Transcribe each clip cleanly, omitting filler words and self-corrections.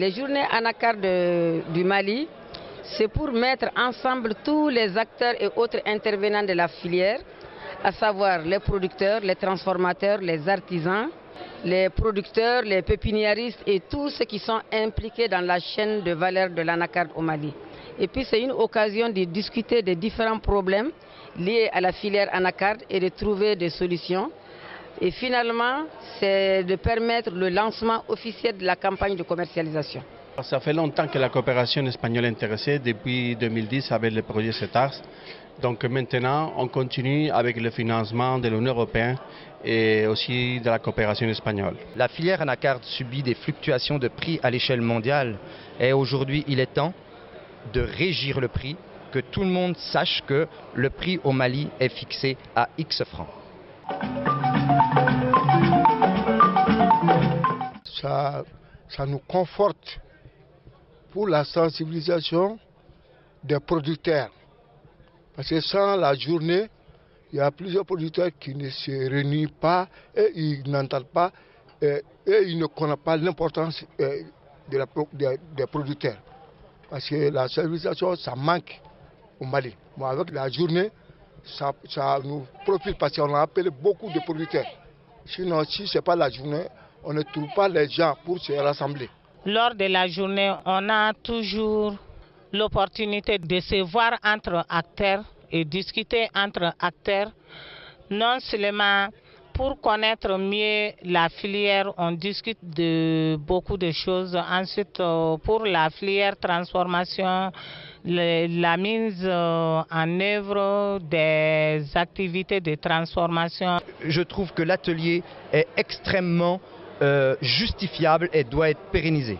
Les journées anacardes du Mali, c'est pour mettre ensemble tous les acteurs et autres intervenants de la filière, à savoir les producteurs, les transformateurs, les artisans, les producteurs, les pépiniéristes et tous ceux qui sont impliqués dans la chaîne de valeur de l'anacarde au Mali. Et puis c'est une occasion de discuter des différents problèmes liés à la filière anacarde et de trouver des solutions. Et finalement, c'est de permettre le lancement officiel de la campagne de commercialisation. Ça fait longtemps que la coopération espagnole est intéressée, depuis 2010 avec le projet CETARS. Donc maintenant, on continue avec le financement de l'Union européenne et aussi de la coopération espagnole. La filière anacarde subit des fluctuations de prix à l'échelle mondiale et aujourd'hui, il est temps de régir le prix, que tout le monde sache que le prix au Mali est fixé à X francs. Ça nous conforte pour la sensibilisation des producteurs. Parce que sans la journée, il y a plusieurs producteurs qui ne se réunissent pas et ils n'entendent pas et ils ne connaissent pas l'importance des producteurs. Parce que la sensibilisation, ça manque au Mali. Bon, avec la journée, ça nous profite parce qu'on a appelé beaucoup de producteurs. Sinon, si ce n'est pas la journée, on ne trouve pas les gens pour se rassembler. Lors de la journée, on a toujours l'opportunité de se voir entre acteurs et discuter entre acteurs, non seulement pour connaître mieux la filière, on discute de beaucoup de choses. Ensuite, pour la filière transformation, la mise en œuvre des activités de transformation. Je trouve que l'atelier est extrêmement justifiable et doit être pérennisé.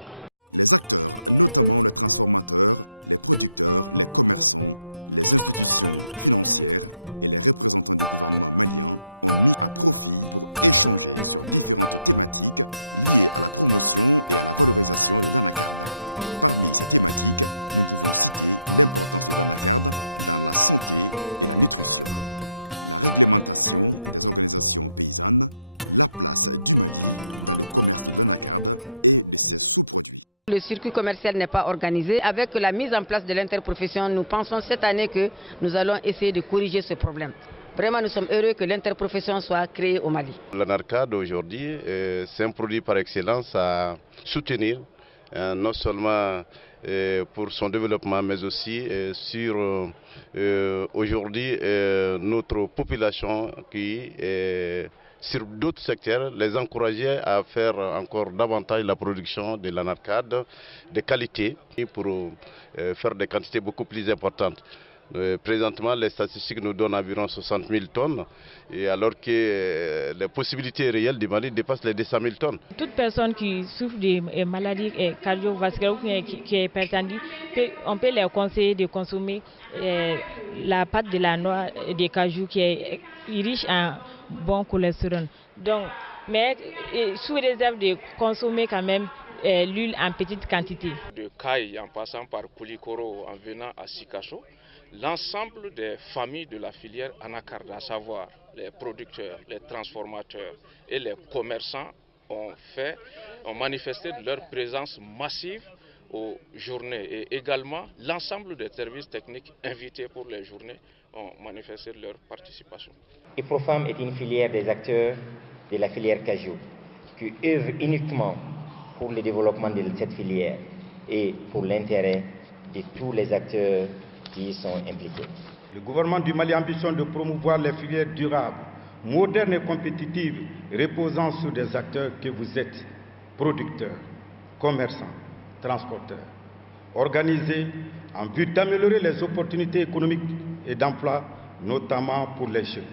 Le circuit commercial n'est pas organisé. Avec la mise en place de l'interprofession, nous pensons cette année que nous allons essayer de corriger ce problème. Vraiment, nous sommes heureux que l'interprofession soit créée au Mali. L'anarcade aujourd'hui, c'est un produit par excellence à soutenir, non seulement pour son développement, mais aussi sur aujourd'hui notre population qui sur d'autres secteurs, les encourager à faire encore davantage la production de l'anarcade de qualité pour faire des quantités beaucoup plus importantes. Présentement, les statistiques nous donnent environ 60 000 tonnes, et alors que les possibilités réelles du Mali dépassent les 200 000 tonnes. Toute personne qui souffre de maladies cardiovasculaires ou qui est hypertendue, on peut leur conseiller de consommer la pâte de la noix de cajou qui est riche en bon cholestérol. Donc, mais sous réserve de consommer quand même l'huile en petite quantité. De Caille en passant par Koulikoro en venant à Sikasso, l'ensemble des familles de la filière anacarde, à savoir les producteurs, les transformateurs et les commerçants, ont manifesté leur présence massive aux journées, et également l'ensemble des services techniques invités pour les journées ont manifesté leur participation. Iprofam est une filière des acteurs de la filière cajou qui œuvre uniquement pour le développement de cette filière et pour l'intérêt de tous les acteurs qui y sont impliqués. Le gouvernement du Mali ambitionne de promouvoir les filières durables, modernes et compétitives, reposant sur des acteurs que vous êtes, producteurs, commerçants, transporteurs, organisés en vue d'améliorer les opportunités économiques et d'emploi, notamment pour les jeunes.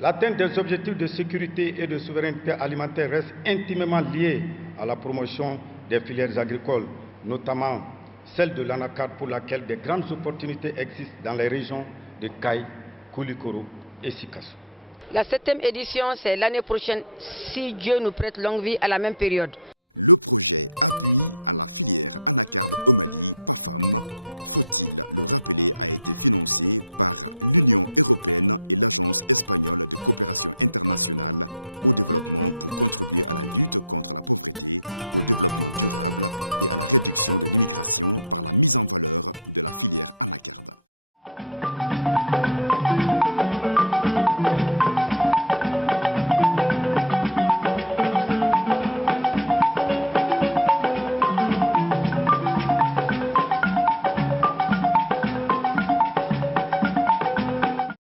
L'atteinte des objectifs de sécurité et de souveraineté alimentaire reste intimement liée à la promotion des filières agricoles, notamment celle de l'anacarde, pour laquelle de grandes opportunités existent dans les régions de Caille, Koulikoro et Sikasso. La 7e édition, c'est l'année prochaine, si Dieu nous prête longue vie, à la même période.